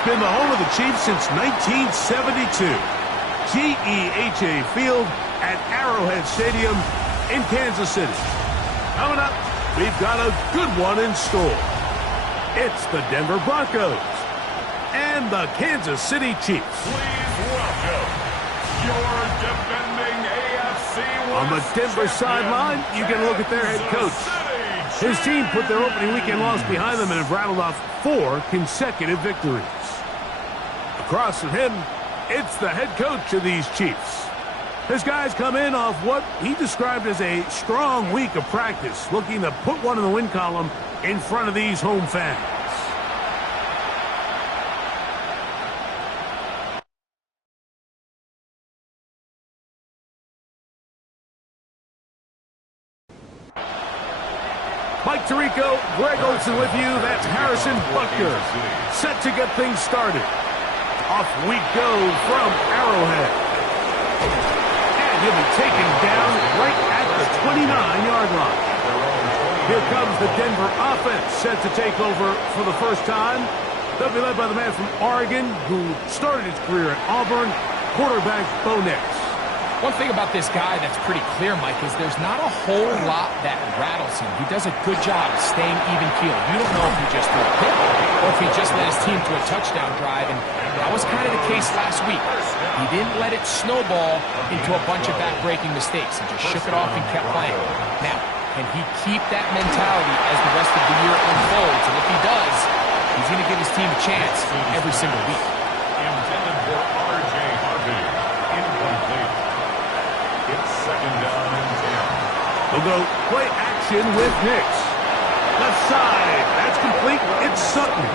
It's been the home of the Chiefs since 1972. GEHA Field at Arrowhead Stadium in Kansas City. Coming up, we've got a good one in store. It's the Denver Broncos and the Kansas City Chiefs. Please welcome your defending AFC West On the Denver sideline, you get a look at their head coach. His team put their opening weekend loss behind them and have rattled off 4 consecutive victories. Across from him, it's the head coach of these Chiefs. His guys come in off what he described as a strong week of practice, looking to put one in the win column in front of these home fans. Mike Tirico, Greg Olsen with you. That's Harrison Butker, set to get things started. Off we go from Arrowhead. And he'll be taken down right at the 29-yard line. Here comes the Denver offense, set to take over for the first time. They'll be led by the man from Oregon who started his career at Auburn, quarterback Bo Nix. One thing about this guy that's pretty clear, Mike, is there's not a whole lot that rattles him. He does a good job of staying even-keeled. You don't know if he just threw a pick or if he just led his team to a touchdown drive, and that was kind of the case last week. He didn't let it snowball into a bunch of back-breaking mistakes and just shook it off and kept playing. Now, can he keep that mentality as the rest of the year unfolds? And if he does, he's going to give his team a chance every single week. Intended for R.J. Harvey. Incomplete. It's second down and 10. They'll go play action with Nix. Left side. That's complete. It's Sutton.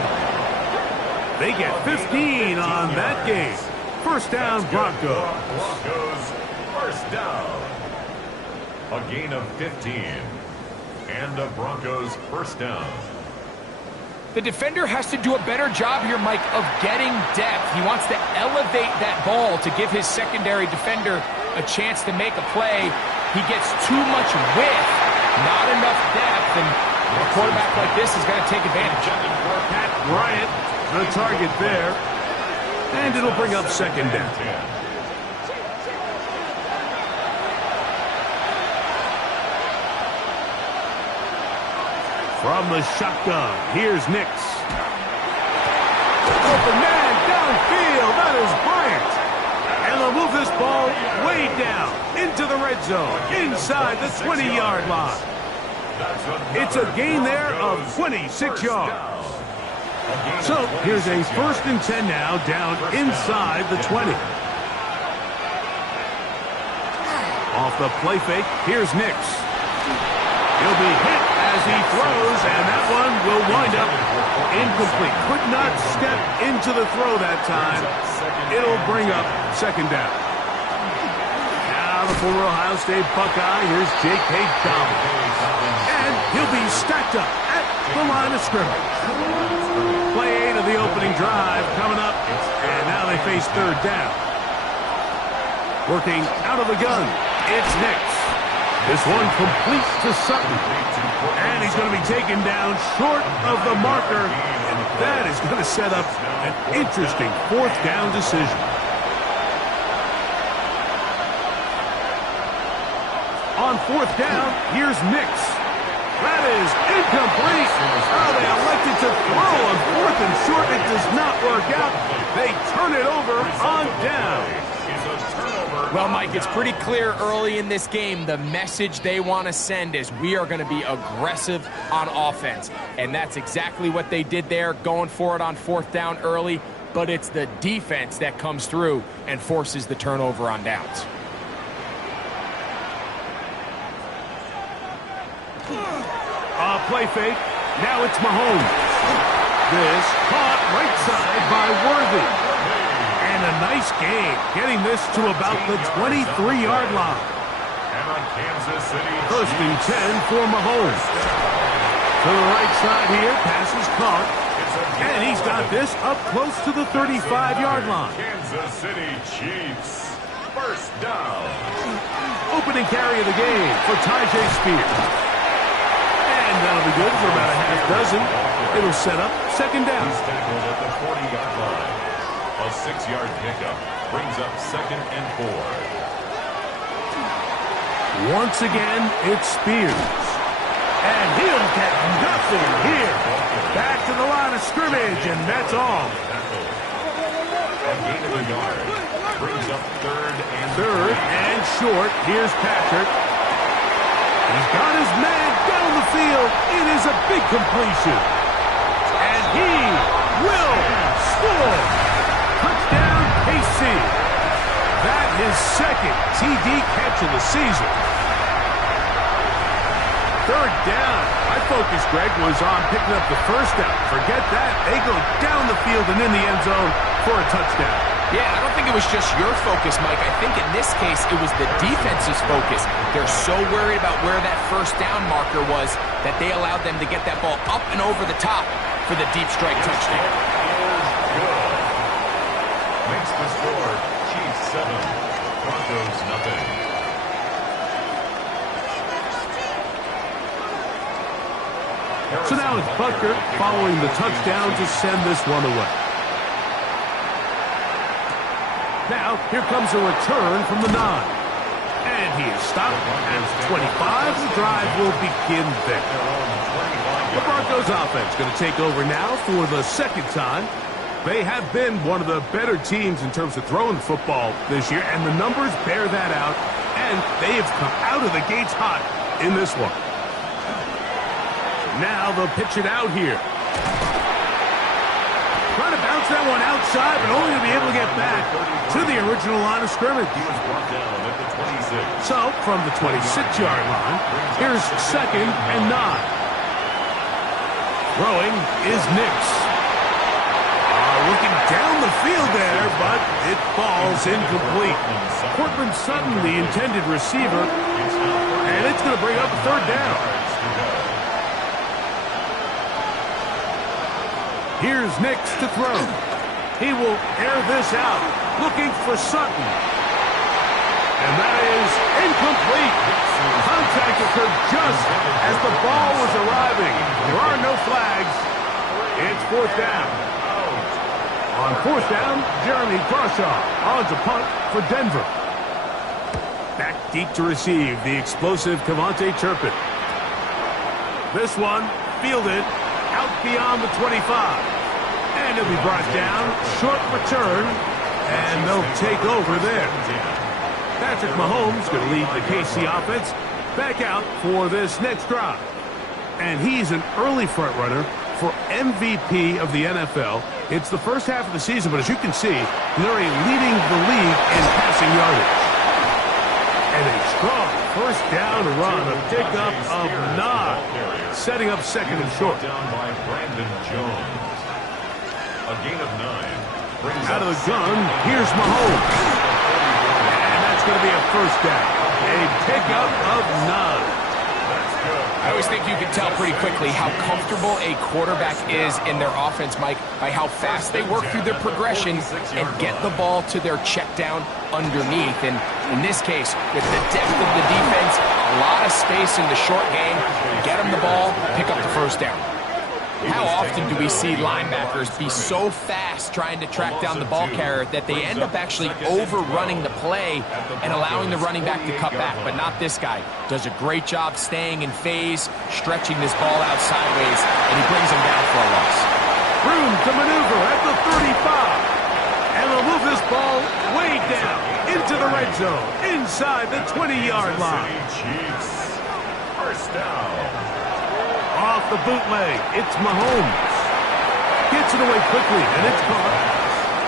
They get 15 on that game. First down, Broncos. Broncos, first down. A gain of 15. And the Broncos first down. The defender has to do a better job here, Mike, of getting depth. He wants to elevate that ball to give his secondary defender a chance to make a play. He gets too much width, not enough depth, and a quarterback like this is going to take advantage. Pat Bryant, the target there. And it'll bring up second down. From the shotgun, here's Nix. Open man downfield, that is Bryant. And they'll move this ball way down into the red zone, inside the 20-yard line. It's a gain there of 26 yards. So here's a 1st and 10 now, down inside the 20. Off the play fake, here's Nix. He'll be hit as he throws, and that one will wind up incomplete. Could not step into the throw that time. It'll bring up second down. Now the former Ohio State Buckeye, here's J.K. Dobbins. And he'll be stacked up at the line of scrimmage. Play 8 of the opening drive coming up, and now they face third down. Working out of the gun, it's Nix. This one complete to Sutton. And he's going to be taken down short of the marker, and that is going to set up an interesting 4th down decision. On 4th down, here's Nix. That is incomplete. Oh, they elected to throw on 4th and short. It does not work out. They turn it over on down. Well, Mike, it's pretty clear early in this game the message they want to send is we are going to be aggressive on offense. And that's exactly what they did there, going for it on 4th down early. But it's the defense that comes through and forces the turnover on downs. Play fake. Now it's Mahomes. This caught right side by Worthy. And a nice game, getting this to about the 23-yard line. And on Kansas City, 1st and 10 for Mahomes. To the right side here, pass is caught. And he's got this up close to the 35-yard line. Kansas City Chiefs, first down. Opening carry of the game for Tyjae Spears. And that'll be good for about a half dozen. It'll set up second down. He's tackled at the 40-yard line. A 6-yard pickup brings up 2nd and 4. Once again, it's Spears. And he'll get nothing here. Back to the line of scrimmage, and that's all. A gain of a yard brings up 3rd and short. Here's Patrick. He's got his man down the field. It is a big completion. And he will score. Touchdown, KC. That is second TD catch of the season. 3rd down. My focus, Greg, was on picking up the first down. Forget that. They go down the field and in the end zone for a touchdown. Yeah, I don't think it was just your focus, Mike. I think in this case, it was the defense's focus. They're so worried about where that first down marker was that they allowed them to get that ball up and over the top for the deep strike touchdown. Makes the score Chiefs 7, Broncos nothing. So now it's Butker following the touchdown to send this one away. Now, here comes a return from the 9. And he is stopped at 25. The drive will begin there. The Broncos offense going to take over now for the second time. They have been one of the better teams in terms of throwing football this year, and the numbers bear that out, and they have come out of the gates hot in this one. Now they'll pitch it out here. Trying to bounce that one outside, but only to be able to get back to the original line of scrimmage. He was brought down at the 26. So, from the 26-yard line, here's 2nd and 9. Throwing is Nix. Looking down the field there, but it falls incomplete. Cortland Sutton, the intended receiver, and it's going to bring up a 3rd down. Here's Nix to throw. He will air this out, looking for Sutton. And that is incomplete. Contact occurred just as the ball was arriving. There are no flags. It's 4th down. On 4th down, Jeremy Crawshaw on to punt for Denver. Back deep to receive the explosive Kevontae Turpin. This one fielded out beyond the 25. And he'll be brought down. Short return. And they'll take over there. Patrick Mahomes going to lead the KC offense back out for this next drive. And he's an early front runner for MVP of the NFL. It's the first half of the season, but as you can see, they're leading the league in passing yardage. And a strong first down run, a pickup of 9, setting up 2nd and short. Down by Brandon Jones. A gain of 9. Out of the gun, here's Mahomes. And that's going to be a first down. A pickup of 9. I always think you can tell pretty quickly how comfortable a quarterback is in their offense, Mike, by how fast they work through their progression and get the ball to their check down underneath. And in this case, with the depth of the defense, a lot of space in the short game, get them the ball, pick up the first down. How often do we see linebackers be so fast trying to track down the ball carrier that they end up actually overrunning the play and allowing the running back to cut back? But not this guy. Does a great job staying in phase, stretching this ball out sideways, and he brings him down for a loss. Room to maneuver at the 35. And they'll move this ball way down into the red zone, inside the 20-yard line. Chiefs. First down. Off the bootleg, it's Mahomes. Gets it away quickly, and it's caught.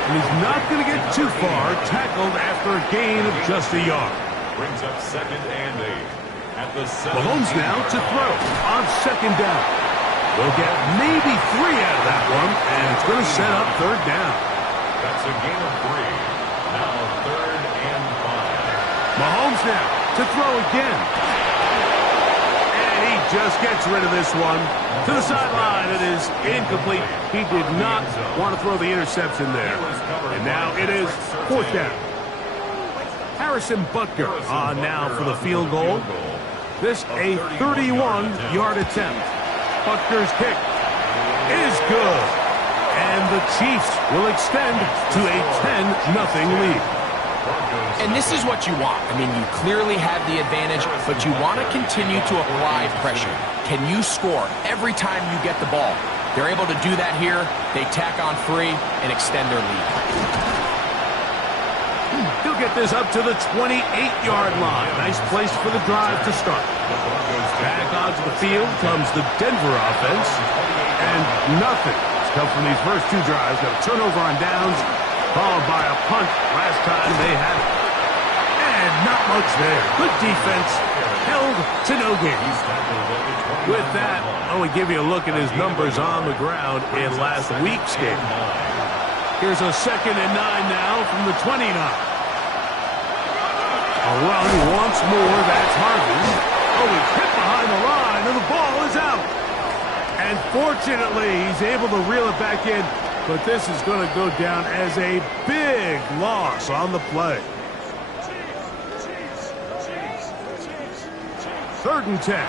And he's not going to get too far, tackled after a gain of just a yard. Brings up 2nd and 8. At the 7. Mahomes now to throw on 2nd down. They'll get maybe 3 out of that one, and it's going to set up 3rd down. That's a gain of 3. Now 3rd and 5. Mahomes now to throw again. Just gets rid of this one to the sideline. It is incomplete. He did not want to throw the interception there. And now it is 4th down. Harrison Butker on now for the field goal. This a 31-yard attempt. Butker's kick is good. And the Chiefs will extend to a 10-0 lead. And this is what you want. I mean, you clearly have the advantage, but you want to continue to apply pressure. Can you score every time you get the ball? They're able to do that here. They tack on 3 and extend their lead. He'll get this up to the 28-yard line. Nice place for the drive to start. Back onto the field comes the Denver offense. And nothing has come from these first 2 drives. Got a turnover on downs, followed by a punt last time they had it. And not much there. Good defense. Held to no gain. With that, I will give you a look at his numbers on the ground in last week's game. Here's a 2nd and 9 now from the 29. A run once more. That's Harvey. Oh, he's hit behind the line, and the ball is out. And fortunately, he's able to reel it back in, but this is going to go down as a big loss on the play. 3rd and 10.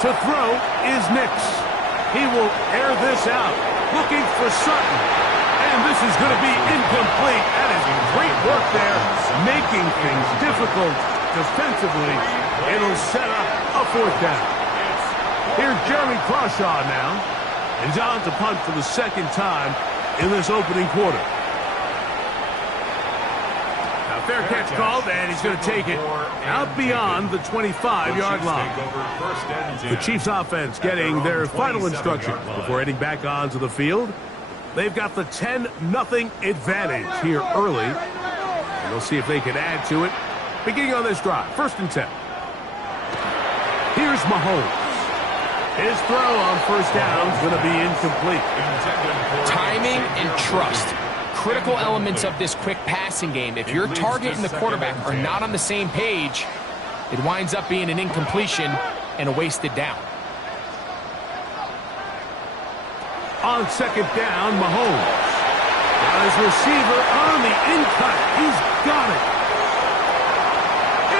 To throw is Nix. He will air this out, looking for Sutton. And this is going to be incomplete. That is great work there, making things difficult defensively. It'll set up a 4th down. Here's Jeremy Crawshaw now. He's on to punt for the 2nd time in this opening quarter. Now, fair catch called, and he's going to take it out beyond the 25-yard line. The Chiefs offense getting their final instructions before heading back onto the field. They've got the 10-0 advantage here early. And we'll see if they can add to it. Beginning on this drive, 1st and 10. Here's Mahomes. His throw on 1st down is going to be incomplete. Timing and trust. Critical elements of this quick passing game. If your target and the quarterback are not on the same page, it winds up being an incompletion and a wasted down. On 2nd down, Mahomes. Got his receiver on the in-cut. He's got it.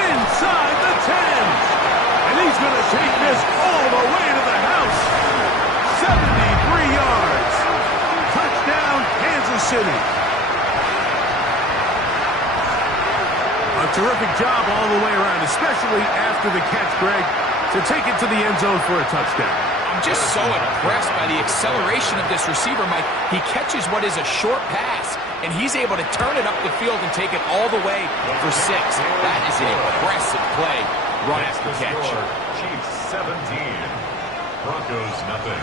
Inside the 10. And he's going to take this all the way to the house. 73 yards. Touchdown, Kansas City. A terrific job all the way around, especially after the catch, Greg, to take it to the end zone for a touchdown. I'm just so impressed by the acceleration of this receiver, Mike. He catches what is a short pass, and he's able to turn it up the field and take it all the way for 6. That is an impressive play right after the catch. Chiefs 17, Broncos nothing.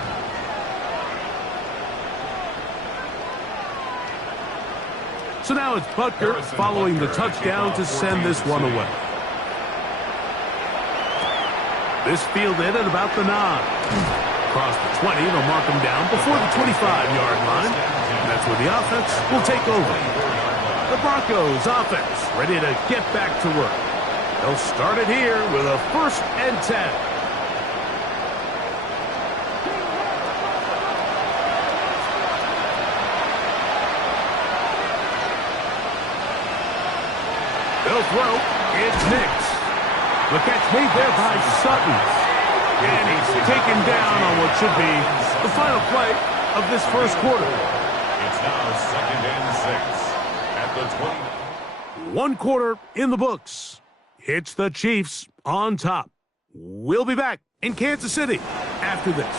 So now it's Butker following the touchdown to send this one away. This fielded at about the 9. Across the 20, they'll mark him down before the 25-yard line. And that's where the offense will take over. The Broncos offense ready to get back to work. They'll start it here with a 1st and 10. They'll throw. It's Nix. The catch made there by Sutton. And he's taken down on what should be the final play of this 1st quarter. It's now 2nd and 6 at the 20. 1 quarter in the books. It's the Chiefs on top. We'll be back in Kansas City after this.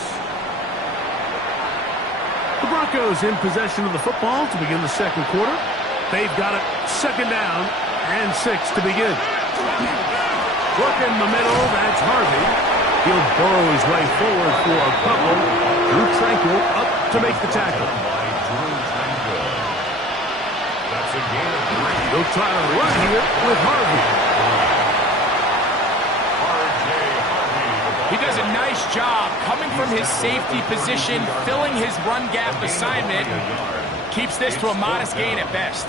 The Broncos in possession of the football to begin the 2nd quarter. They've got it 2nd down and 6 to begin. Working the middle, that's Harvey. He'll burrow his way forward for a couple. Drew Tranquill up to make the tackle. That's a gain of 3. They'll try to run here with Harvey. He does a nice job coming from his safety position, filling his run gap assignment. Keeps this to a modest gain at best.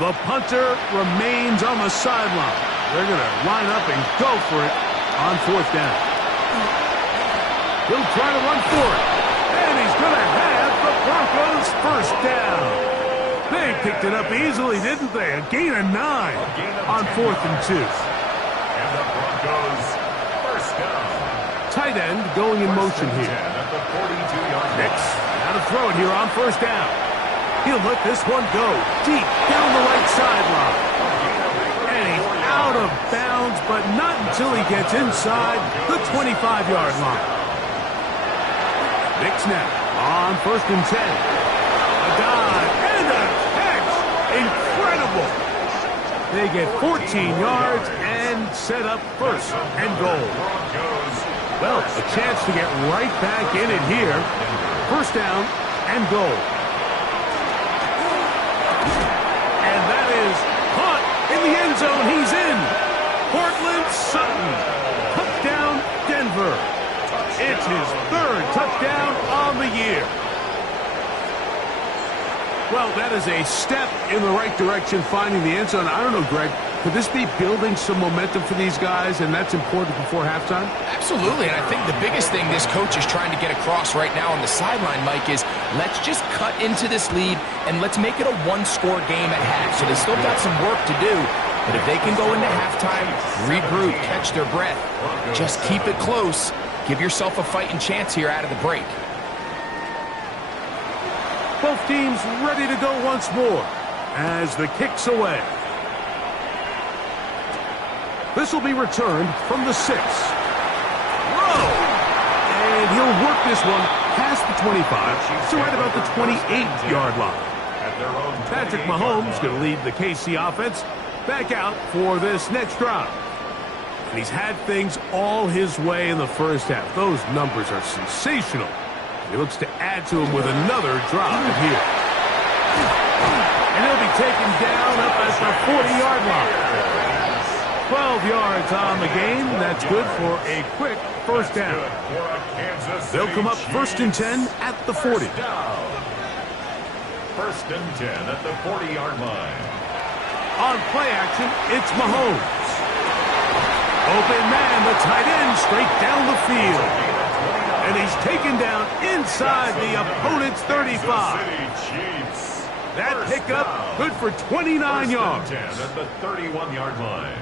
The punter remains on the sideline. They're going to line up and go for it on 4th down. He'll try to run for it. And he's going to have the Broncos 1st down. They picked it up easily, didn't they? A gain of 9 on 4th and 2. And the Broncos first down. Tight end going in motion here. At the 42-yard line. Nix, now to throw it here on 1st down. He'll let this one go deep down the right sideline. And he's out of bounds, but not until he gets inside the 25-yard line. Nix now on 1st and 10. A dive and a catch. Incredible. They get 14 yards and set up 1st and goal. Well, a chance to get right back in it here. 1st down and goal. And that is caught in the end zone. He's in. Portland Sutton. Touchdown, Denver. It's his 3rd touchdown on the year. Well, that is a step in the right direction, finding the end zone. I don't know, Greg. Could this be building some momentum for these guys, and that's important before halftime? Absolutely, and I think the biggest thing this coach is trying to get across right now on the sideline, Mike, is let's just cut into this lead, and let's make it a one-score game at half. So they still got some work to do, but if they can go into halftime, regroup, catch their breath, just keep it close, give yourself a fighting chance here out of the break. Both teams ready to go once more as the kick's away. This will be returned from the 6. Whoa! And he'll work this one past the 25, so right about the 28-yard line. Patrick Mahomes going to lead the KC offense back out for this next drive. And he's had things all his way in the first half. Those numbers are sensational. He looks to add to him with another drive here. And he'll be taken down up at the 40-yard line. 12 yards on the game. That's good for a quick 1st down. They'll come up 1st and 10 at the 40. 1st and 10 at the 40-yard line. On play action, it's Mahomes. Open man, the tight end, straight down the field. And he's taken down inside the opponent's 35. That pickup good for 29 yards. 10 at the 31-yard line.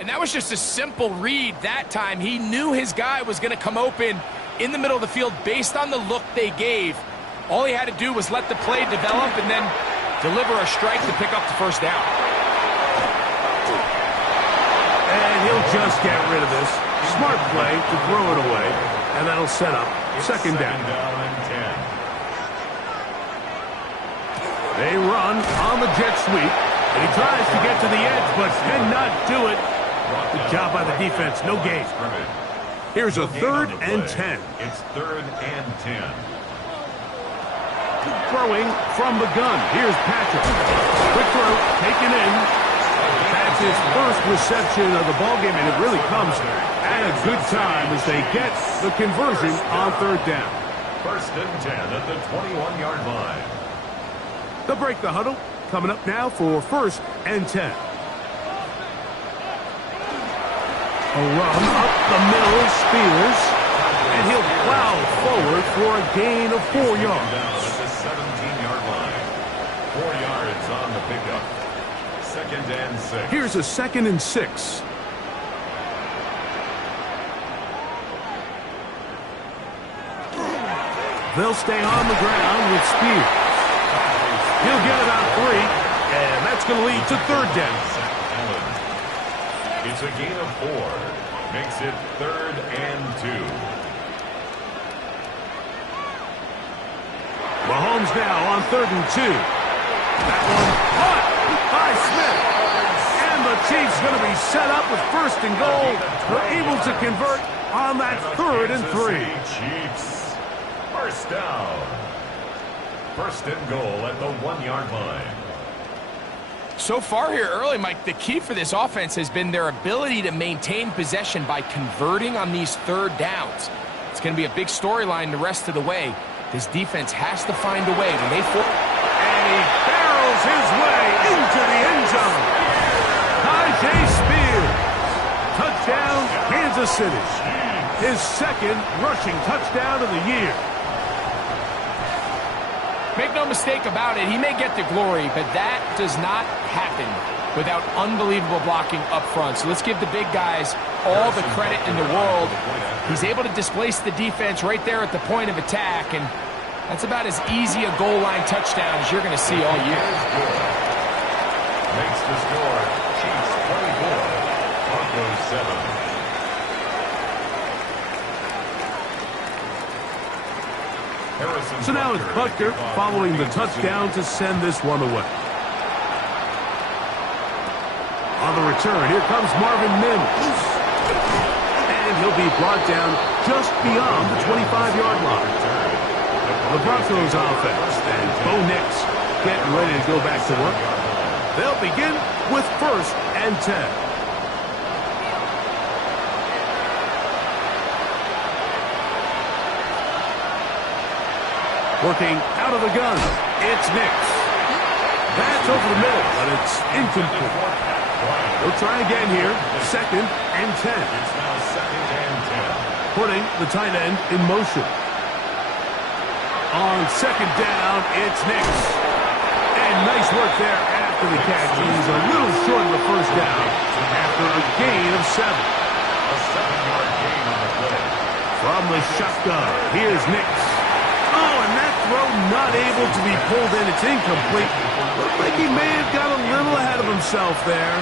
And that was just a simple read that time. He knew his guy was going to come open in the middle of the field based on the look they gave. All he had to do was let the play develop and then deliver a strike to pick up the 1st down. And he'll just get rid of this. Smart play to throw it away, and that'll set up 2nd down. They run on the jet sweep, and he tries to get to the edge, but cannot do it. Good job by the defense. No gain. Here's a 3rd and 10. It's 3rd and 10. Throwing from the gun. Here's Patrick. Quick throw, taken in. That's his 1st reception of the ballgame, and it really comes at a good time as they get the conversion on 3rd down. 1st and 10 at the 21-yard line. They'll break the huddle. Coming up now for 1st and 10. A run up the middle, Spears, and he'll plow forward for a gain of 4 yards. Down at the 17-yard line. 4 yards on the pickup. 2nd and 6. Here's a 2nd and 6. They'll stay on the ground with Spears. He'll get about 3, and that's going to lead to 3rd down. It's a gain of 4. Makes it 3rd and 2. Mahomes now on 3rd and 2. That one caught by Smith. And the Chiefs going to be set up with 1st and goal. They're able to convert on that 3rd and 3. Chiefs. 1st down. 1st and goal at the 1-yard line. So far here early, Mike, the key for this offense has been their ability to maintain possession by converting on these 3rd downs. It's going to be a big storyline the rest of the way. This defense has to find a way when they... And he barrels his way into the end zone. Tyjae Spears. Touchdown, Kansas City. His 2nd rushing touchdown of the year. Make no mistake about it, he may get the glory, but that does not happen without unbelievable blocking up front. So let's give the big guys all the credit in the world. He's able to displace the defense right there at the point of attack, and that's about as easy a goal line touchdown as you're going to see all year. Makes the score Chiefs 24, Broncos 7. So now it's Butker following the touchdown to send this one away. On the return, here comes Marvin Mims. And he'll be brought down just beyond the 25-yard line. The Broncos offense and Bo Nix getting ready to go back to work. They'll begin with 1st and 10. Working out of the gun, it's Nix. That's over the middle, but it's incomplete. They'll try again here, 2nd and 10. It's now 2nd and 10. Putting the tight end in motion. On 2nd down, it's Nix. And nice work there after the catch. He's a little short of the 1st down after a gain of 7. A 7-yard gain on the play. From the shotgun, here's Nix. Oh, and that throw not able to be pulled in. It's incomplete. Looked like he may have got a little ahead of himself there.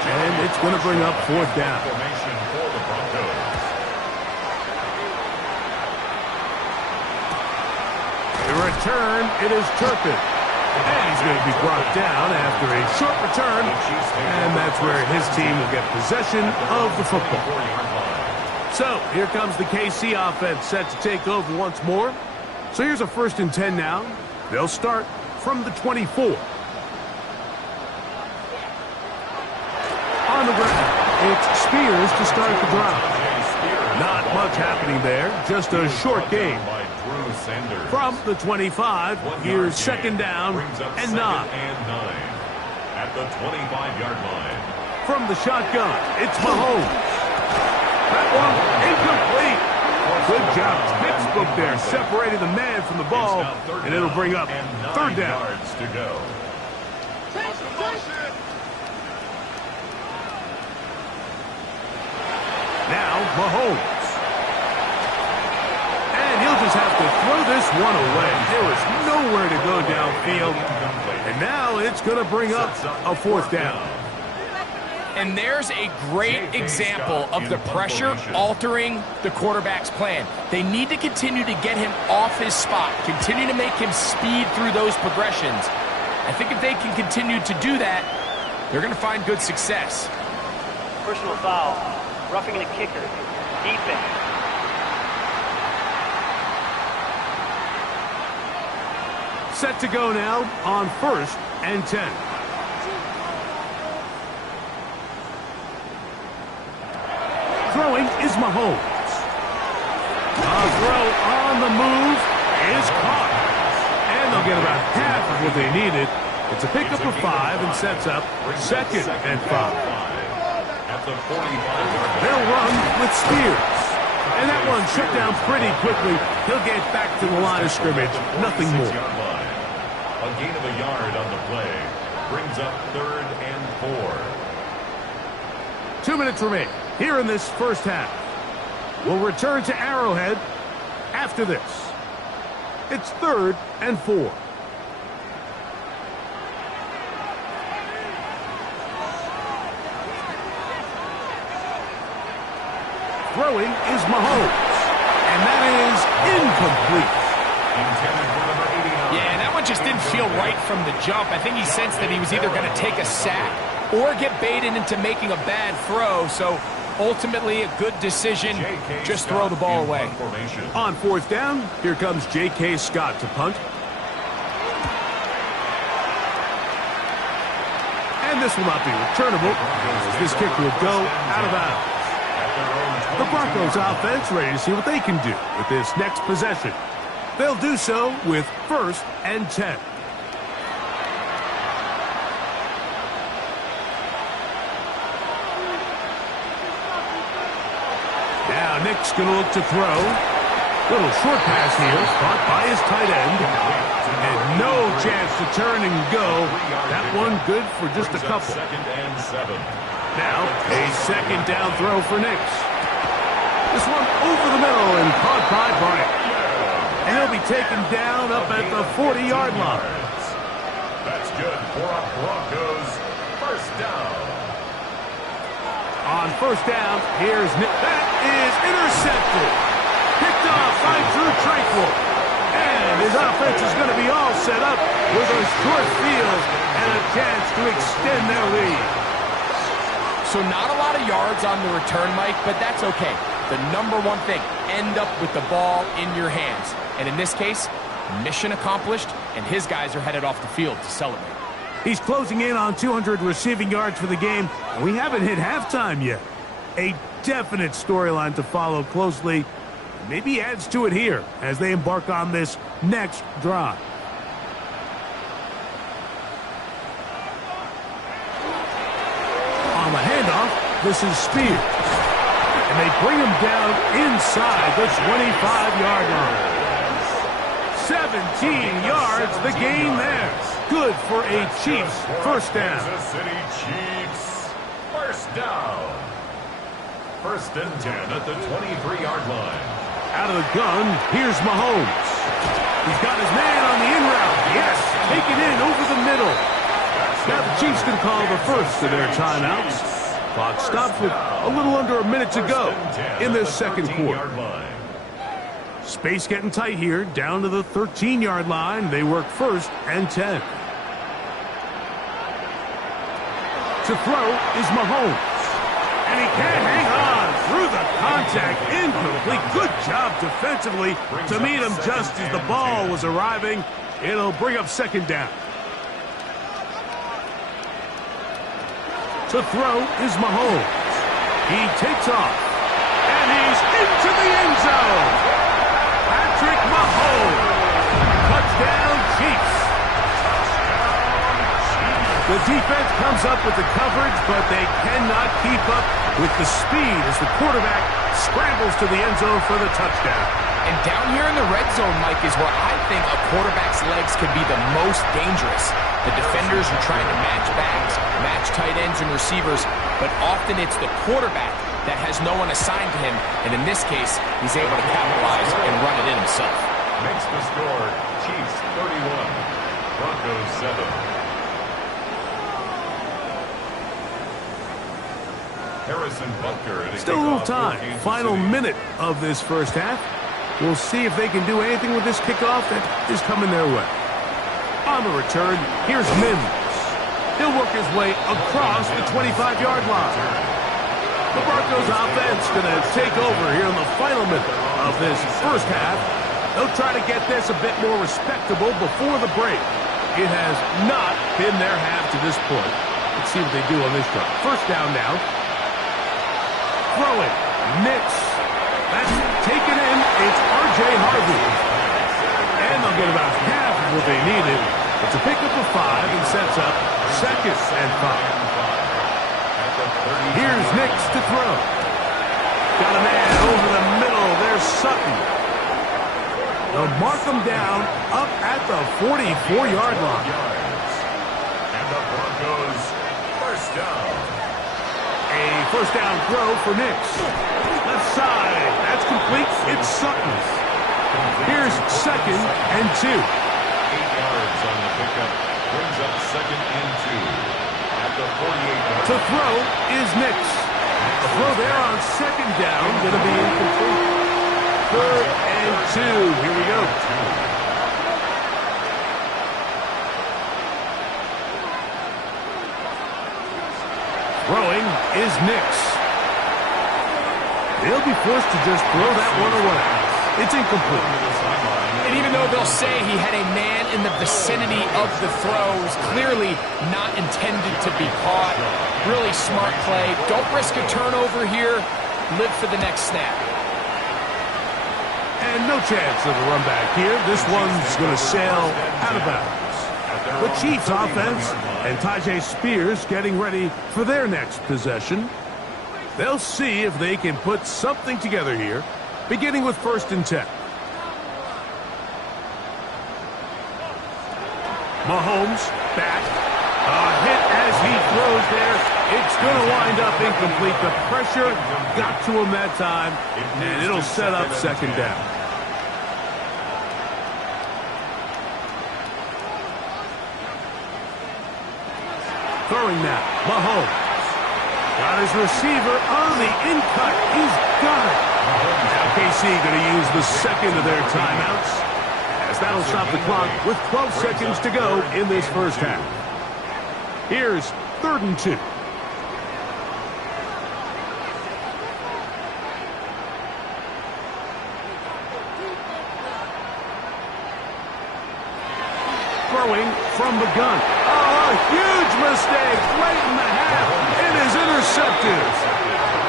And it's going to bring up 4th down. Formation for the Broncos. The return, it is Turpin. And he's going to be brought down after a short return. And that's where his team will get possession of the football. So, here comes the KC offense set to take over once more. So here's a 1st and 10 now. They'll start from the 24. On the ground, it's Spears to start the drive. Not much happening there, just a short game. From the 25, here's 2nd down and 9. At the 25-yard line. From the shotgun, it's Mahomes. That one incomplete. Good job. Textbook there, separating the man from the ball, and it'll bring up 3rd down. Yards to go. Now, Mahomes. And he'll just have to throw this one away. There was nowhere to go downfield. And now it's going to bring up a 4th down. And there's a great example of the pressure altering the quarterback's plan. They need to continue to get him off his spot, continue to make him speed through those progressions. I think if they can continue to do that, they're going to find good success. Personal foul, roughing the kicker, defense. Set to go now on 1st and 10. Throwing is Mahomes. A throw on the move is caught. And they'll get about half of what they needed. It's a pickup of 5 and sets up 2nd and 5. At the 45-yard line. They'll run with Spears. And that one shut down pretty quickly. He'll get back to the line of scrimmage. Nothing more. A gain of a yard on the play. Brings up 3rd and 4. 2 minutes remain here in this 1st half. We'll return to Arrowhead after this. It's 3rd and 4. Throwing is Mahomes. And that is incomplete. Intended for number 89. Yeah, that one just didn't feel right from the jump. I think he sensed that he was either going to take a sack or get baited into making a bad throw. So ultimately a good decision. Just throw the ball away. On 4th down, here comes J.K. Scott to punt. And this will not be returnable, as this kick will go out of bounds. The Broncos offense ready to see what they can do with this next possession. They'll do so with 1st and 10. Now Nick's going to look to throw. Little short pass here, caught by his tight end. And no chance to turn and go. That one good for just a couple. Second and 7. Now, a second down throw for Nix. This one over the middle and caught by Bryant. And he'll be taken down up at the 40-yard line. That's good for a Broncos first down. On first down, here's Nix. That is intercepted. Picked off by Drue Tranquill. And his offense is going to be all set up with a short field and a chance to extend their lead. So not a lot of yards on the return, Mike, but that's okay. The number one thing, end up with the ball in your hands. And in this case, mission accomplished, and his guys are headed off the field to celebrate. He's closing in on 200 receiving yards for the game, and we haven't hit halftime yet. A definite storyline to follow closely. Maybe adds to it here as they embark on this next drive. On the handoff, this is Spears. And they bring him down inside the 25-yard line. 17 yards, the gain there. Good for a Chiefs first down. Kansas City Chiefs first down. First and 10 at the 23-yard line. Out of the gun, here's Mahomes. He's got his man on the in route. Yes, taken in over the middle. Now the Chiefs can call the first of their timeouts. Clock stops with a little under a minute to go in this second quarter. Space getting tight here, down to the 13-yard line. They work first and 10. To throw is Mahomes. And he can't hang on through the contact. Incomplete. Good job defensively to meet him just as the ball was arriving. It'll bring up second down. To throw is Mahomes. He takes off. And he's into the end zone. Patrick Mahomes. Touchdown, Chiefs. The defense comes up with the coverage, but they cannot keep up with the speed as the quarterback scrambles to the end zone for the touchdown. And down here in the red zone, Mike, is where I think a quarterback's legs can be the most dangerous. The defenders are trying to match backs, match tight ends and receivers, but often it's the quarterback that has no one assigned to him, and in this case, he's able to capitalize and run it in himself. Makes the score, Chiefs 31, Broncos 7. Harrison Butker. Still a little time. Final minute of this first half. We'll see if they can do anything with this kickoff that is coming their way. On the return, here's Mims. He'll work his way across the 25-yard line. The Broncos offense going to take over here in the final minute of this first half. They'll try to get this a bit more respectable before the break. It has not been their half to this point. Let's see what they do on this drive. First down now. Throwing. Nix. That's taken in. It's R.J. Harvey. And they'll get about half of what they needed. It's a pickup of 5 and sets up second and 5. Here's Nix to throw. Got a man over the middle. There's Sutton. They'll mark him down up at the 44-yard line. And the Broncos first down. A first down throw for Nix. Left side. That's complete. It's Sutton. Here's second and 2. 8 yards on the pickup. Brings up second and 2. At the 48-yard To throw is Nix. A throw there on second down. Going to be incomplete. Third and 2. Here we go. Throwing is Nix. They'll be forced to just throw that one away. It's incomplete. And even though they'll say he had a man in the vicinity of the throw, it was clearly not intended to be caught. Really smart play. Don't risk a turnover here. Live for the next snap. And no chance of a run back here. This one's going to sail out of bounds. The Chiefs offense and Tyjae Spears getting ready for their next possession. They'll see if they can put something together here, beginning with first and 10. Mahomes back. A hit as he throws there. It's going to wind up incomplete. The pressure got to him that time, and it'll set up second down. Throwing now, Mahomes. Got his receiver on the in-cut. He's got it. Now KC going to use the second of their timeouts, as that'll stop the clock with 12 seconds to go in this first half. Here's 3rd and 2. Throwing from the gun. Oh, a huge mistake right in the half. It is intercepted.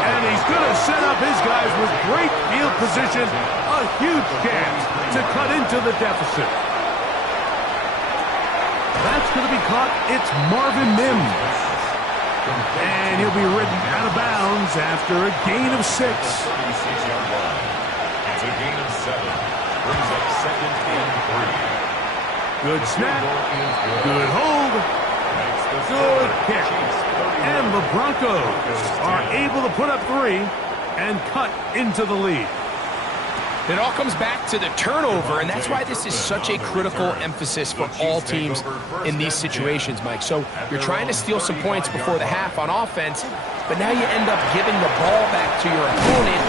And he's going to set up his guys with great field position. A huge chance to cut into the deficit. That's going to be caught. It's Marvin Mims. And he'll be ridden out of bounds after a gain of 6. 36-yard line. It's a gain of 7. Brings up 2nd and 3. Good snap. Good hold. Good kick. And the Broncos are able to put up 3 and cut into the lead. It all comes back to the turnover, and that's why this is such a critical emphasis for all teams in these situations, Mike. So you're trying to steal some points before the half on offense, but now you end up giving the ball back to your opponent,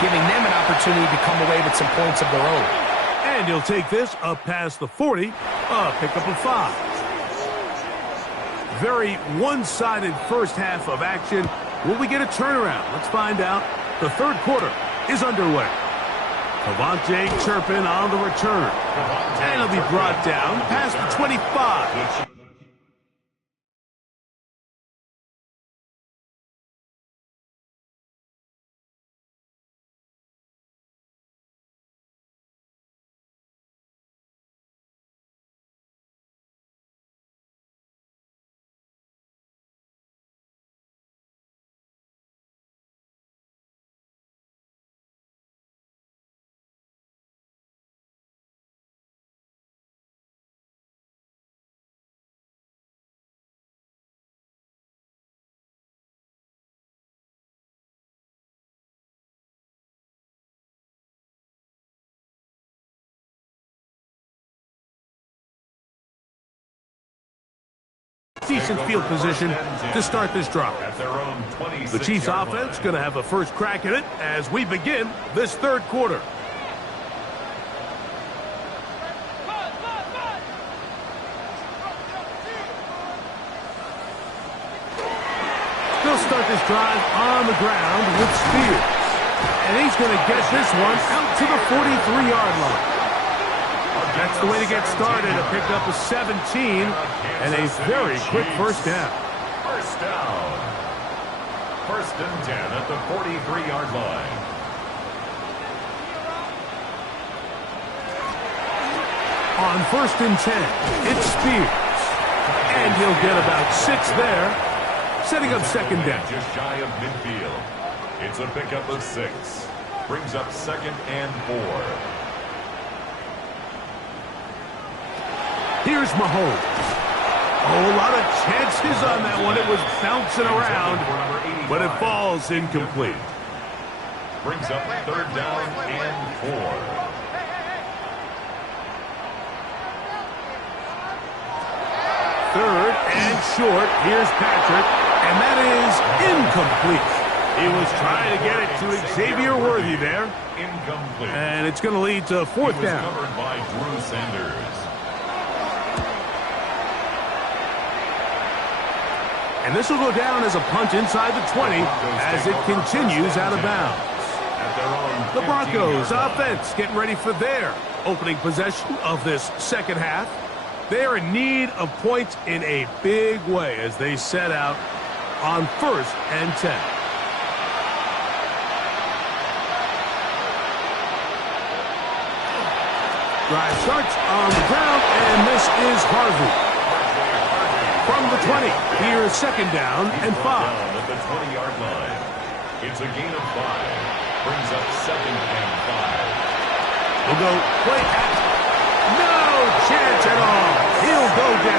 giving them an opportunity to come away with some points of their own. And he'll take this up past the 40, a pickup of 5. Very one-sided first half of action. Will we get a turnaround? Let's find out. The 3rd quarter is underway. Cavante Turpin on the return. And he'll be brought down past the 25. Decent field position to start this drive. The Chiefs offense going to have a first crack at it as we begin this 3rd quarter. They'll start this drive on the ground with Spears. And he's going to get this one out to the 43-yard line. That's the way to get started. A pickup of 17 and a very quick first down. First down. 1st and 10 at the 43-yard line. On 1st and 10, it's Spears. And he'll get about 6 there, setting up second down. Just shy of midfield. It's a pickup of 6. Brings up 2nd and 4. Here's Mahomes. Oh, a lot of chances on that one. It was bouncing around, but it falls incomplete. Brings up 3rd down and 4. Third and short. Here's Patrick, and that is incomplete. He was trying to get it to Xavier Worthy there. Incomplete. And it's going to lead to 4th down. Covered by Drew Sanders. And this will go down as a punt inside the 20 as it continues out of bounds. The Broncos offense getting ready for their opening possession of this second half. They are in need of points in a big way as they set out on 1st and 10. Drive starts on the ground, and this is Harvey. From the 20, here's 2nd down and 5. At the 20-yard line. It's a gain of 5. Brings up 2nd and 5. We'll go play action. No chance at all. He'll go down.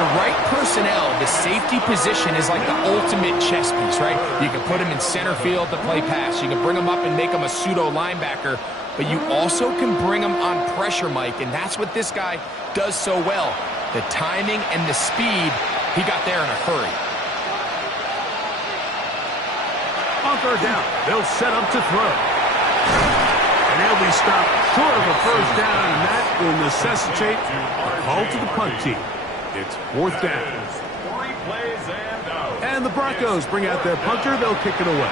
the right personnel, the safety position is like the ultimate chess piece, right? You can put him in center field to play pass. You can bring him up and make him a pseudo linebacker, but you also can bring him on pressure, Mike, and that's what this guy does so well. The timing and the speed, he got there in a hurry. On third down, they'll set up to throw. And they'll be stopped short of a first down, and that will necessitate a call to the punt team. It's fourth down. 3 plays and out. And the Broncos bring out their punter. They'll kick it away.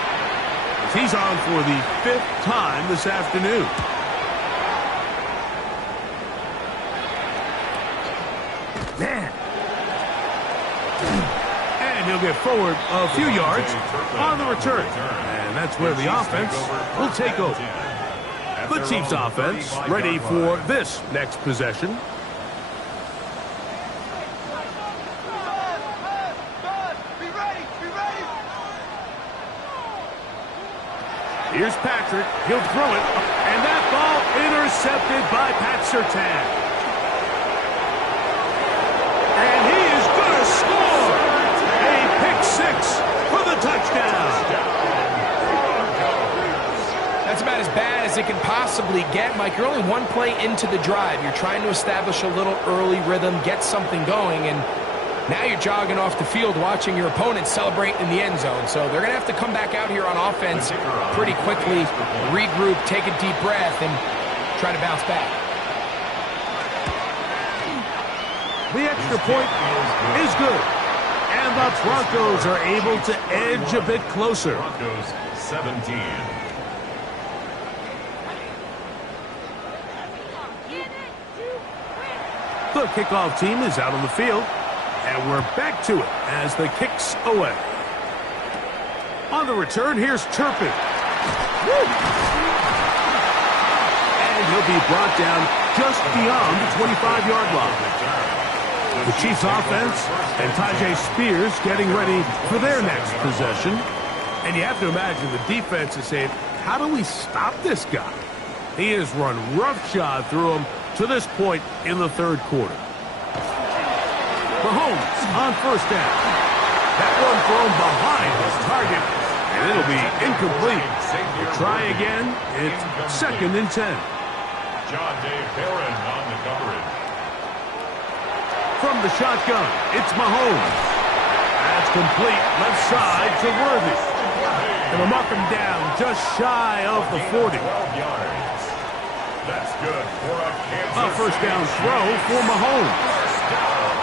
He's on for the 5th time this afternoon. Man. And he'll get forward a few yards on the return. And that's where the offense will take over. The Chiefs offense ready for this next possession. Here's Patrick. He'll throw it. And that ball intercepted by Pat Surtain. And he is going to score. A pick six for the touchdown. That's about as bad as it can possibly get, Mike. You're only one play into the drive. You're trying to establish a little early rhythm, get something going, and now you're jogging off the field watching your opponent celebrate in the end zone. So they're going to have to come back out here on offense pretty quickly, regroup, take a deep breath, and try to bounce back. The extra point is good. And the Broncos are able to edge a bit closer. Broncos 17. The kickoff team is out on the field. And we're back to it as the kick's away. On the return, here's Turpin. Woo! And he'll be brought down just beyond the 25-yard line. The Chiefs offense and Tyjae Spears getting ready for their next possession. And you have to imagine the defense is saying, how do we stop this guy? He has run roughshod through him to this point in the third quarter. Mahomes on first down. That one thrown behind his target, and it'll be incomplete. We'll try again. It's 2nd and 10. John Dave Barron on the coverage. From the shotgun, it's Mahomes. That's complete left side to Worthy. And we'll mark him down just shy of the 40. 12 yards. That's good for a Kansas A first down throw for Mahomes.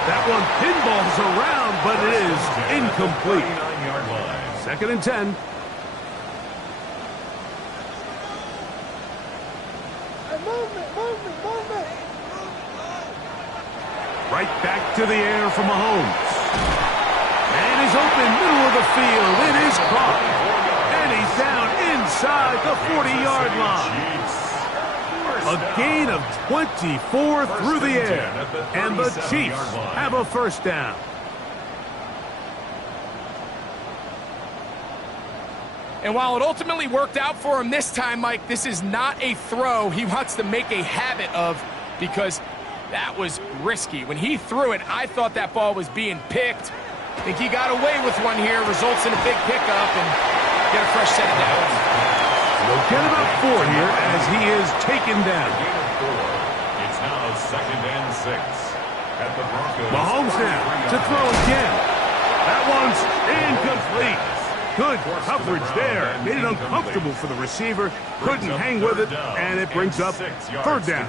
That one pinballs around, but it is incomplete. 39-yard line. 2nd and 10. Right back to the air for Mahomes. And he's open, middle of the field. It is caught. And he's down inside the 40-yard line. A gain of 24 through the air. And the Chiefs have a first down. And while it ultimately worked out for him this time, Mike, this is not a throw he wants to make a habit of, because that was risky. When he threw it, I thought that ball was being picked. I think he got away with one here, results in a big pickup, and get a fresh set of downs. They'll get about 4 here as he is taken down. It's now 2nd and 6 at the Broncos. Mahomes now to throw again. That one's incomplete. Good coverage there. Made it uncomfortable for the receiver. Couldn't hang with it, and it brings up 3rd down.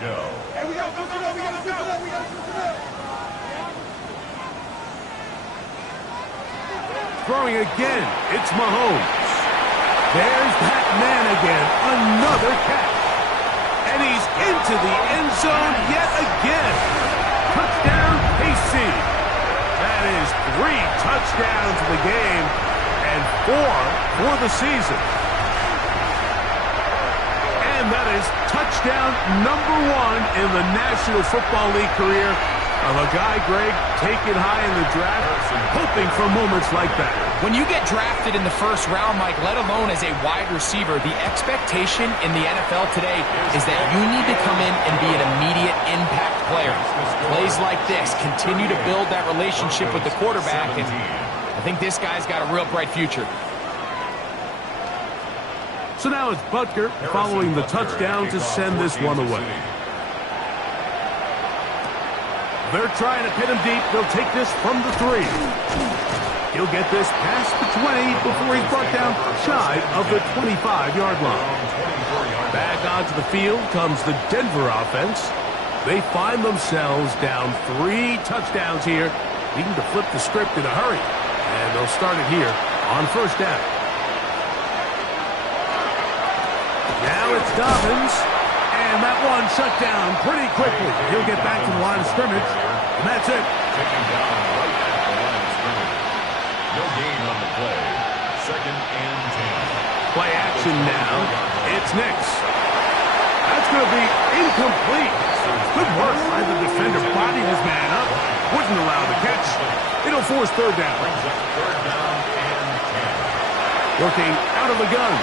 Throwing again, it's Mahomes. There's that man again, another catch. And he's into the end zone yet again. Touchdown, KC. That is 3 touchdowns in the game and 4 for the season. And that is touchdown number 1 in the National Football League career of a guy, Greg, taken high in the draft, hoping for moments like that. When you get drafted in the first round, Mike, let alone as a wide receiver, the expectation in the NFL today is that you need to come in and be an immediate impact player. Plays like this continue to build that relationship with the quarterback, and I think this guy's got a real bright future. So now it's Butker following the touchdown to send this one away. They're trying to pin him deep. They'll take this from the 3. He'll get this past the 20 before he's brought down shy of the 25-yard line. Back onto the field comes the Denver offense. They find themselves down 3 touchdowns here, needing to flip the script in a hurry. And they'll start it here on first down. Now it's Dobbins, and that one shut down pretty quickly. He'll get back to the line of scrimmage, and that's it. Taken down right at the line of scrimmage. No gain on the play. 2nd and 10. Play action now. It's Nix. That's going to be incomplete. Good work by the defender. Bodied his man up. Wouldn't allow the catch. It'll force third down. Brings up 3rd down and 10. Looking out of the gun.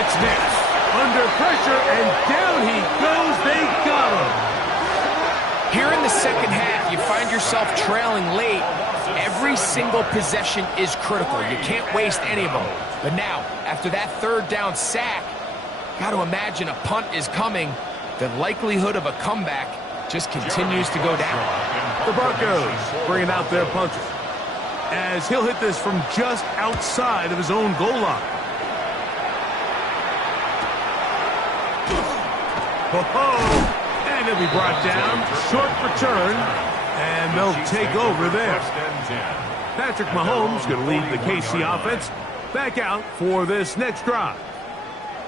It's Nix. Under pressure, and down he goes. They got him. Here in the second half, you find yourself trailing late. Every single possession is critical. You can't waste any of them. But now, after that 3rd down sack, got to imagine a punt is coming. The likelihood of a comeback just continues to go down. The Broncos bringing out their punter, as he'll hit this from just outside of his own goal line. And he'll be brought down. Short return, and they'll take over there. Patrick Mahomes going to lead the KC offense back out for this next drive.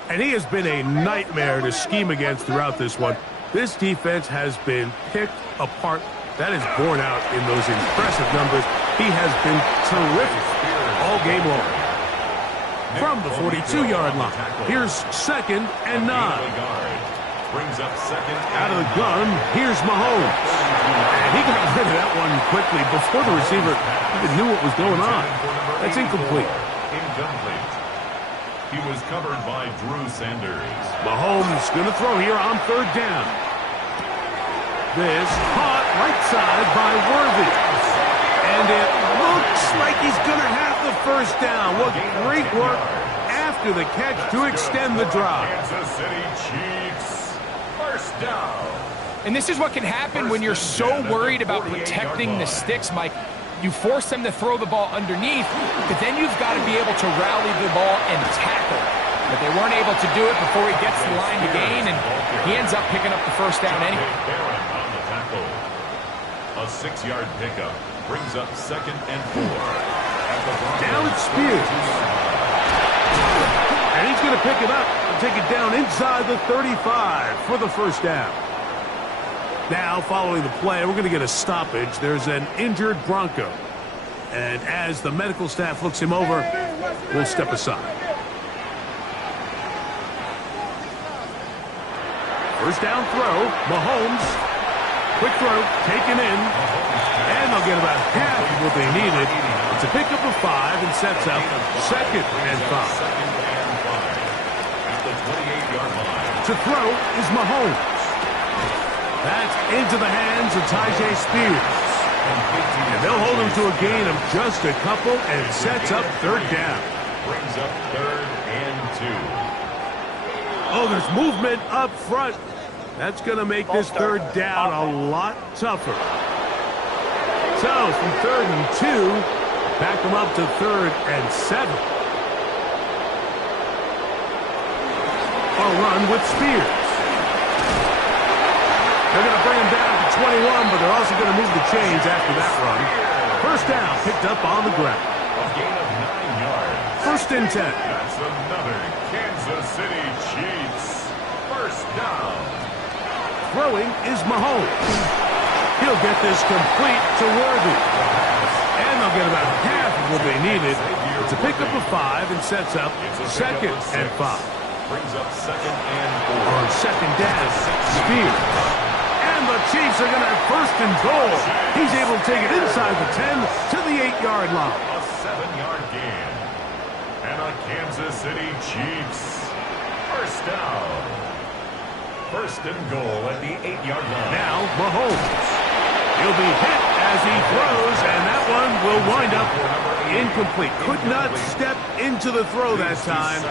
And he has been a nightmare to scheme against throughout this one. This defense has been picked apart. That is borne out in those impressive numbers. He has been terrific all game long. From the 42-yard line, here's 2nd and 9. Brings up 2nd. Out of the gun, here's Mahomes. And he got rid of that one quickly before the receiver even knew what was going on. That's incomplete. Incomplete. He was covered by Drew Sanders. Mahomes going to throw here on 3rd down. This caught right side by Worthy. And it looks like he's going to have the 1st down. What great work after the catch to extend the drive. Kansas City Chiefs. 1st down. And this is what can happen when you're so worried about protecting the sticks, Mike. You force them to throw the ball underneath, but then you've got to be able to rally the ball and tackle. But they weren't able to do it before he gets the line to gain, and he ends up picking up the 1st down anyway. On the tackle. A 6-yard pickup brings up 2nd and 4. Down at Spears. And he's going to pick it up and take it down inside the 35 for the 1st down. Now, following the play, we're going to get a stoppage. There's an injured Bronco. And as the medical staff looks him over, we'll step aside. 1st down throw. Mahomes. Quick throw. Taken in. And they'll get about half of what they needed. It's a pickup of 5 and sets up 2nd and 5. At the 28-yard line. To throw is Mahomes. That's into the hands of Tyjae Spears. And they'll hold him to a gain of just a couple and sets up 3rd down. Brings up 3rd and 2. Oh, there's movement up front. That's going to make this 3rd down a lot tougher. So from 3rd and 2, back them up to 3rd and 7. A run with Spears. They're going to bring him down to 21, but they're also going to move the chains after that run. 1st down, picked up on the ground. A gain of 9 yards. 1st and 10. That's another Kansas City Chiefs. 1st down. Throwing is Mahomes. He'll get this complete to Worthy. And they'll get about half of what they needed. It's a pickup of 5 and sets up 2nd and 5. Brings up 2nd and 4. On 2nd down, Spears. And the Chiefs are going to have 1st and goal. He's able to take it inside the 10 to the 8-yard line. A 7-yard gain. And a Kansas City Chiefs. 1st down. 1st and goal at the 8-yard line. Now Mahomes. He'll be hit as he throws, and that one will wind up incomplete. Could not step into the throw that time.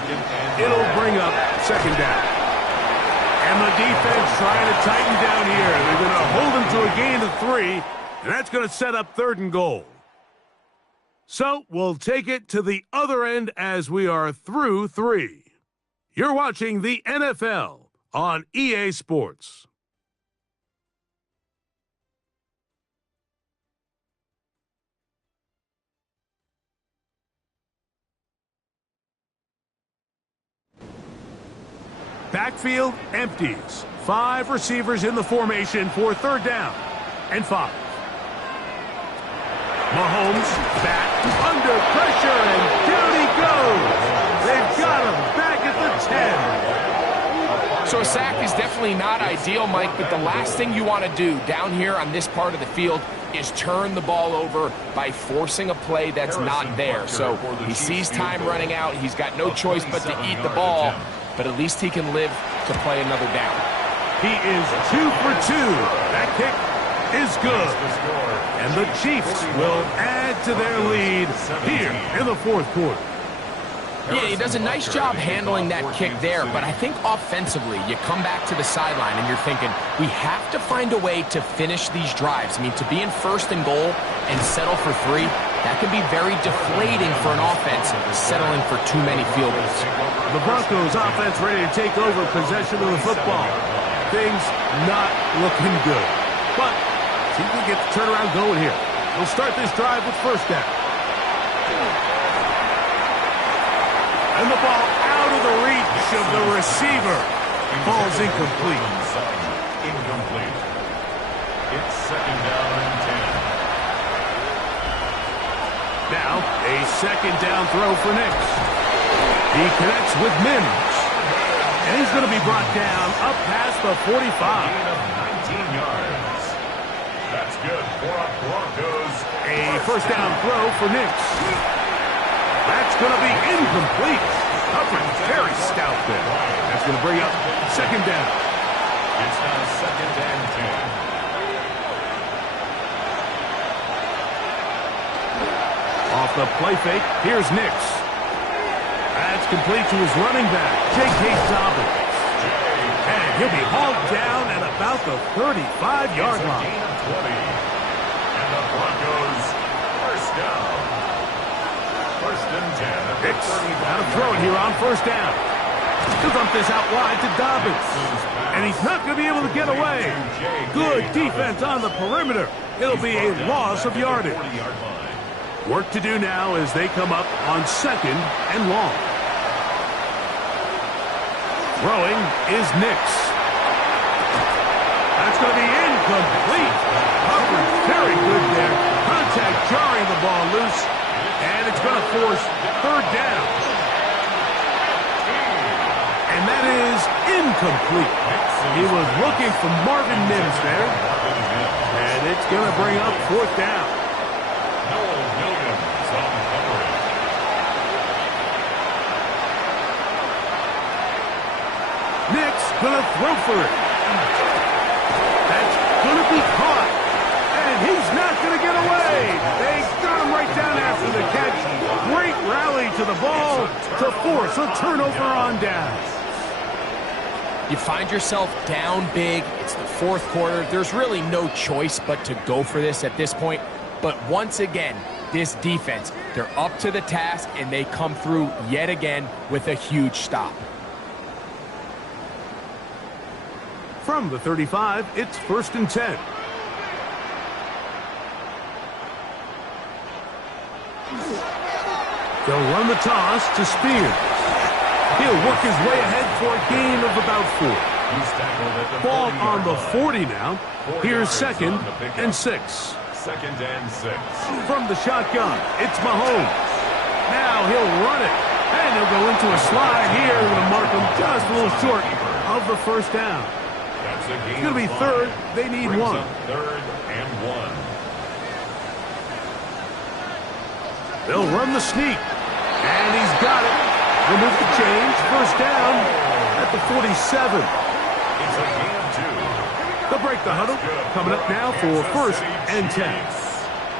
It'll bring up second down. And the defense trying to tighten down here. They're going to hold him to a gain of 3, and that's going to set up 3rd and goal. So we'll take it to the other end as we are through 3. You're watching the NFL on EA Sports. Backfield empties. 5 receivers in the formation for 3rd down and 5. Mahomes back under pressure, and down he goes. They've got him back at the 10. So a sack is definitely not ideal, Mike, but the last thing you want to do down here on this part of the field is turn the ball over by forcing a play that's not there. So he sees time running out. He's got no choice but to eat the ball, but at least he can live to play another down. He is 2 for 2. That kick is good. And the Chiefs will add to their lead here in the 4th quarter. Yeah, he does a nice job handling that kick there, but I think offensively, you come back to the sideline and you're thinking, we have to find a way to finish these drives. I mean, to be in 1st and goal and settle for 3, that can be very deflating for an offense settling for too many field goals. The Broncos offense ready to take over possession of the football. Things not looking good. But see if we get the turnaround going here. We'll start this drive with 1st down. And the ball out of the reach of the receiver. Ball's incomplete. Incomplete. It's 2nd down and 10. Now, a 2nd down throw for Nix. He connects with Mims. And he's going to be brought down up past the 45. Gain of 19 yards. That's good for a Broncos. A 1st down throw for Nix. That's going to be incomplete. Coverage very stout there. That's going to bring up 2nd down. It's now 2nd and 10. Off the play fake, here's Nix. That's complete to his running back, J.K. Dobbins. And he'll be hauled down at about the 35-yard line. Gain of 20. And the Broncos 1st down. 1st and 10. Nix out of throwing here on 1st down. He'll dump this out wide to Dobbins. And he's not going to be able to get away. Good defense on the perimeter. It'll be a loss of yardage. Work to do now as they come up on 2nd and long. Throwing is Nix. That's going to be incomplete. Coverage very good there. Contact jarring the ball loose. And it's going to force 3rd down. And that is incomplete. He was looking for Marvin Mims there. And it's going to bring up 4th down. Nix gonna throw for it. That's gonna be caught. And he's not gonna get away. They got him right down after the catch. Great rally to the ball to force a turnover on down. You find yourself down big. It's the 4th quarter. There's really no choice but to go for this at this point. But once again, this defense, they're up to the task, and they come through yet again with a huge stop. From the 35, it's 1st and 10. They'll run the toss to Spears. He'll work his way ahead for a gain of about 4. Ball on the 40 now. Here's 2nd and 6. 2nd and 6. From the shotgun, it's Mahomes. Now he'll run it. And he'll go into a slide here. They're going to mark him just a little short of the 1st down. It's going to be 3rd. They need 1. 3rd and 1. They'll run the sneak. And he's got it. Remove the change. 1st down at the 47. It's a gain of 2. They'll break the huddle. Coming up now for 1st and 10.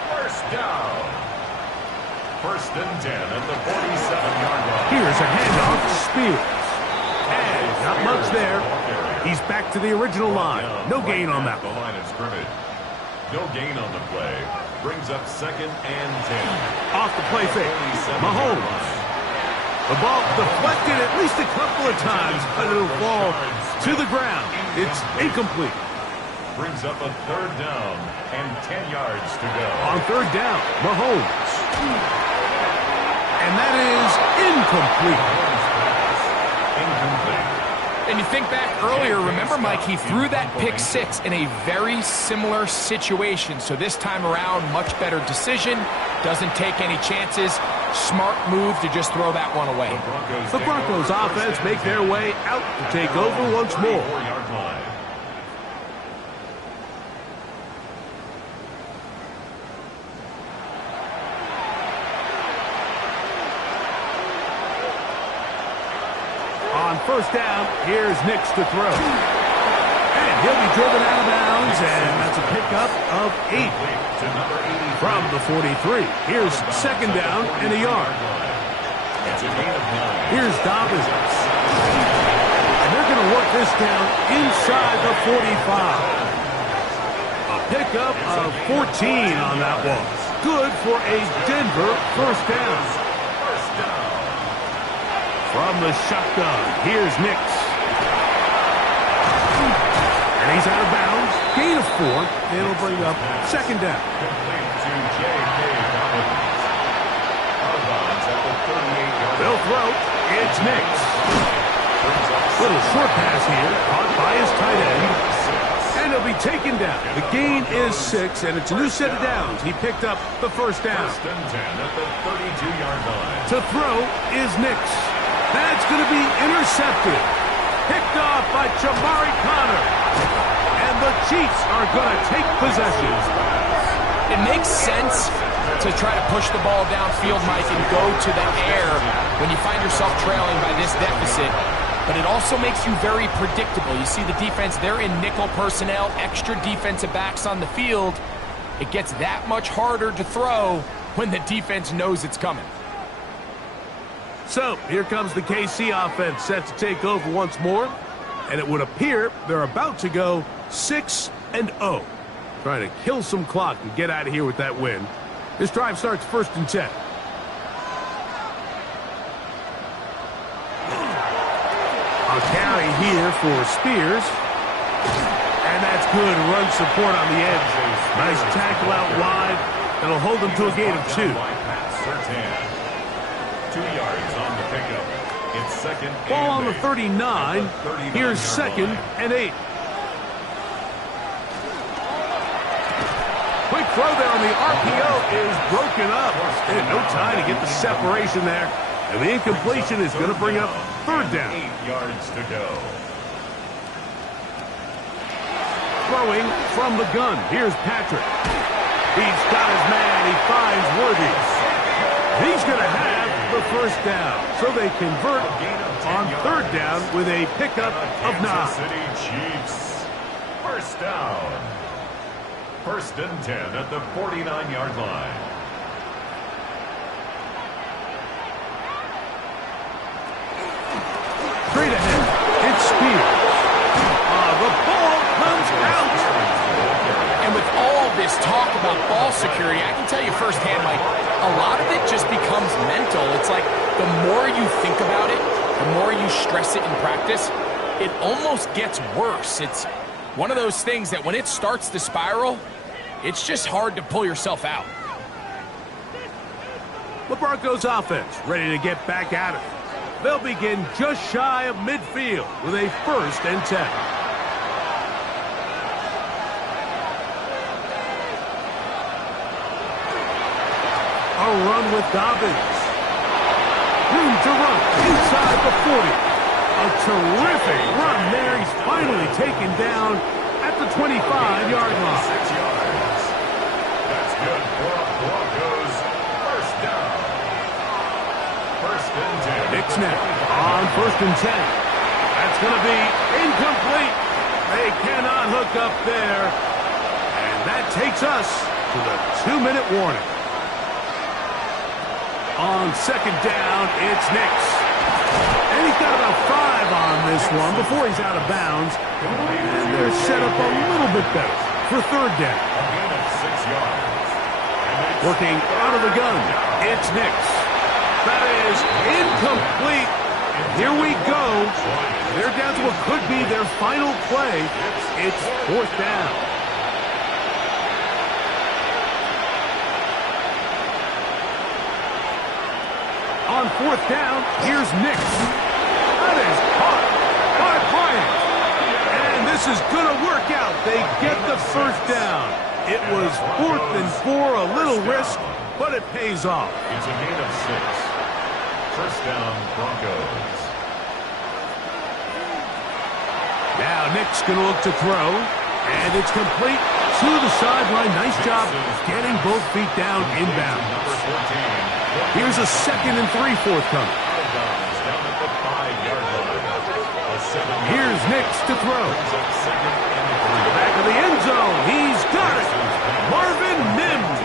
First down. 1st and 10 at the 47-yard line. Here's a handoff to Spears. And not much there. He's back to the original line. No gain on that The one. line of scrimmage. No gain on the play. Brings up 2nd and 10. Off the play fake. Mahomes. The ball deflected at least a couple of times, but it'll fall to the ground. It's incomplete. Brings up a 3rd down and 10 yards to go. On 3rd down, Mahomes. And that is incomplete. Incomplete. And you think back earlier, remember, Mike, he threw that pick 6 in a very similar situation. So this time around, much better decision. Doesn't take any chances. Smart move to just throw that one away. The Broncos offense make their way out to take over once more. 4-yard line. On 1st down, here's Nix to throw. And he'll be driven out of bounds, and that's a pickup of 8 To number 80 from the 43. Here's 2nd down and a yard. It's a gain of 9. Here's Dobbins. And they're going to work this down inside the 45. A pickup of 14 on that one. Good for a Denver 1st down. First down. From the shotgun, here's Nix. And he's out of bounds. Gain of 4. It'll bring up 2nd down. Complete to J.K. Dobbins. Dobbins at the 38-yard line. They'll throw. It's Nix. Little short pass here, caught by his tight end. And he'll be taken down. The gain is 6, and it's a new set of downs. He picked up the 1st down. 1st and 10 at the 32-yard line. To throw is Nix. That's going to be intercepted. Picked off by Jamari Connor. And the Chiefs are going to take possession. It makes sense to try to push the ball downfield, Mike, and go to the air when you find yourself trailing by this deficit. But it also makes you very predictable. You see the defense, they're in nickel personnel, extra defensive backs on the field. It gets that much harder to throw when the defense knows it's coming. So, here comes the KC offense set to take over once more. And it would appear they're about to go 6-0. Trying to kill some clock and get out of here with that win. This drive starts 1st and 10. A carry here for Spears. And that's good run support on the edge. Nice tackle out wide. That'll hold them to a gain of 2. 2 yards on the pickup. It's 2nd and Ball on the 8. 39. Here's 2nd and 8. Quick throw there on the RPO is broken up. And no time to get the separation there. And the incompletion is going to bring up 3rd down. 8 yards to go. Throwing from the gun. Here's Patrick. He's got his man. He finds Worthy. He's going to have the 1st down. So they convert on 3rd down with a pickup of 9. Kansas City Chiefs. 1st down. 1st and 10 at the 49-yard line. Straight ahead. It's Spears. The ball comes out. And with all this talk about ball security, I can tell you firsthand, Mike, a lot of it just becomes mental. It's like the more you think about it, the more you stress it in practice, it almost gets worse. It's one of those things that when it starts to spiral, it's just hard to pull yourself out. The Broncos offense ready to get back at it. They'll begin just shy of midfield with a 1st and 10. A run with Dobbins. Room to run inside the 40. A terrific run there. He's finally taken down at the 25-yard line. 6 yards. That's good for a Broncos 1st down. 1st and 10. Nix now on 1st and 10. That's going to be incomplete. They cannot hook up there. And that takes us to the 2-minute warning. On second down, it's Nix. And he's got about 5 on this one before he's out of bounds. And they're set up a little bit better for third down. Working out of the gun, it's Nix. That is incomplete. Here we go. They're down to what could be their final play. It's fourth down. On fourth down, here's Nix. That is caught by Bryant. And this is going to work out. They get the first down. It was 4th and 4, a little risk, but it pays off. It's a gain of 6. First down, Broncos. Now Nick's going to look to throw, and it's complete to the sideline. Nice job getting both feet down inbound. Here's a 2nd and 3 forthcoming. Here's Nix to throw. Back of the end zone. He's got it. Marvin Mims.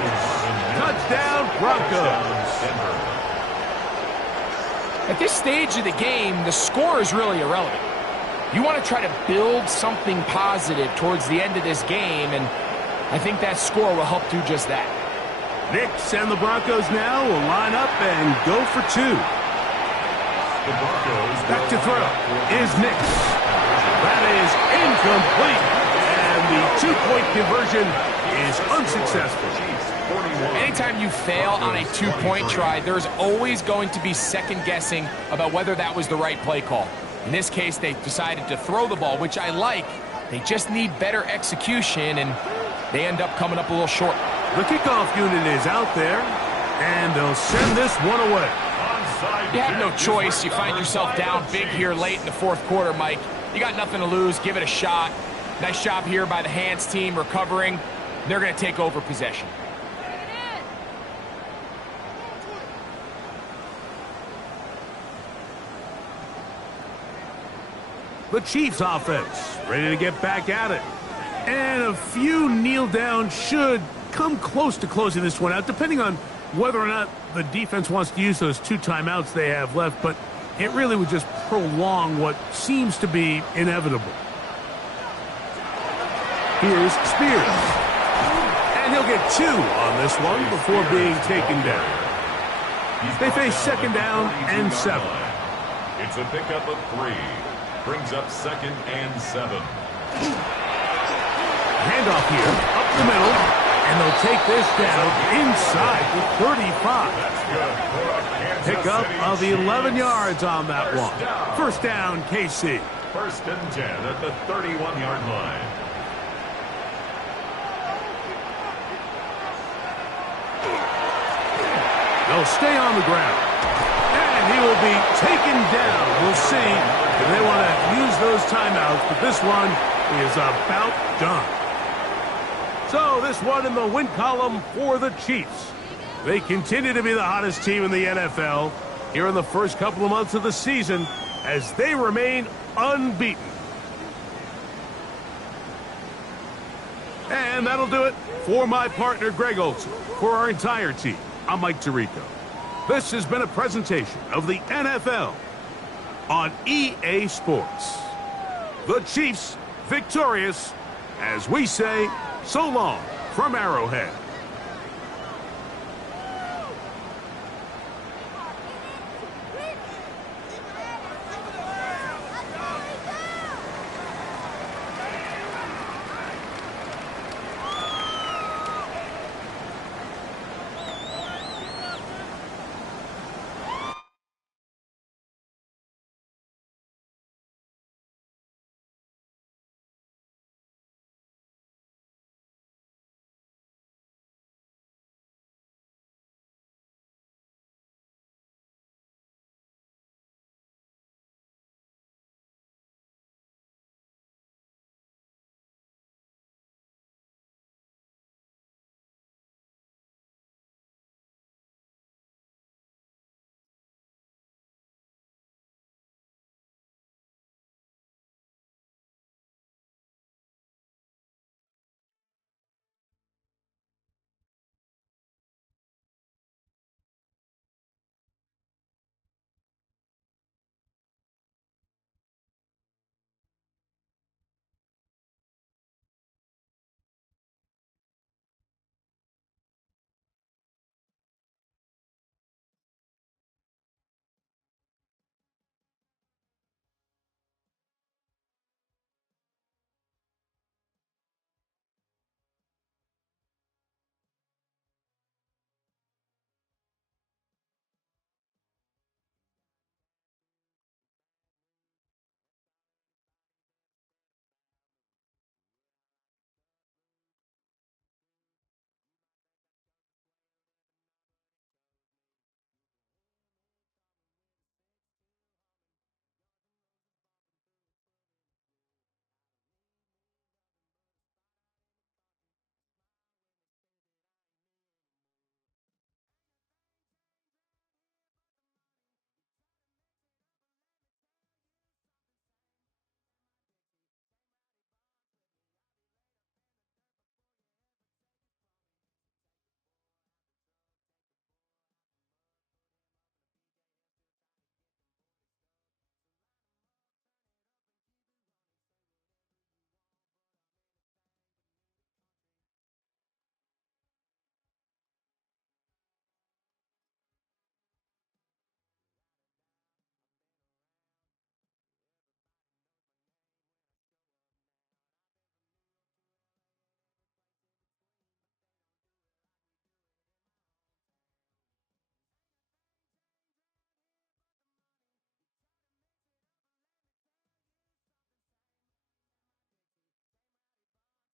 Touchdown, Broncos. At this stage of the game, the score is really irrelevant. You want to try to build something positive towards the end of this game, and I think that score will help do just that. Nix and the Broncos now will line up and go for 2. The Broncos back to throw is Nix. That is incomplete. And the 2-point conversion is unsuccessful. Anytime you fail on a 2-point try, there's always going to be second guessing about whether that was the right play call. In this case, they decided to throw the ball, which I like. They just need better execution, and they end up coming up a little short. The kickoff unit is out there, and they'll send this one away. You have no choice. You find yourself down big here late in the fourth quarter, Mike. You got nothing to lose. Give it a shot. Nice job here by the hands team recovering. They're going to take over possession. The Chiefs offense ready to get back at it. And a few kneel down should come close to closing this one out, depending on whether or not the defense wants to use those 2 timeouts they have left, but it really would just prolong what seems to be inevitable. Here's Spears. And he'll get 2 on this one before being taken down. They face second down and 7. It's a pickup of 3. Brings up 2nd and 7. Handoff here, up the middle, and they'll take this down inside the 35. Pickup of 11 yards on that one. First down, KC. 1st and 10 at the 31-yard line. They'll stay on the ground. And he will be taken down. We'll see if they want to use those timeouts, but this one is about done. So this one in the win column for the Chiefs. They continue to be the hottest team in the NFL here in the first couple of months of the season as they remain unbeaten. And that'll do it for my partner, Greg Olson. For our entire team, I'm Mike Tirico. This has been a presentation of the NFL on EA Sports. The Chiefs victorious, as we say, so long from Arrowhead.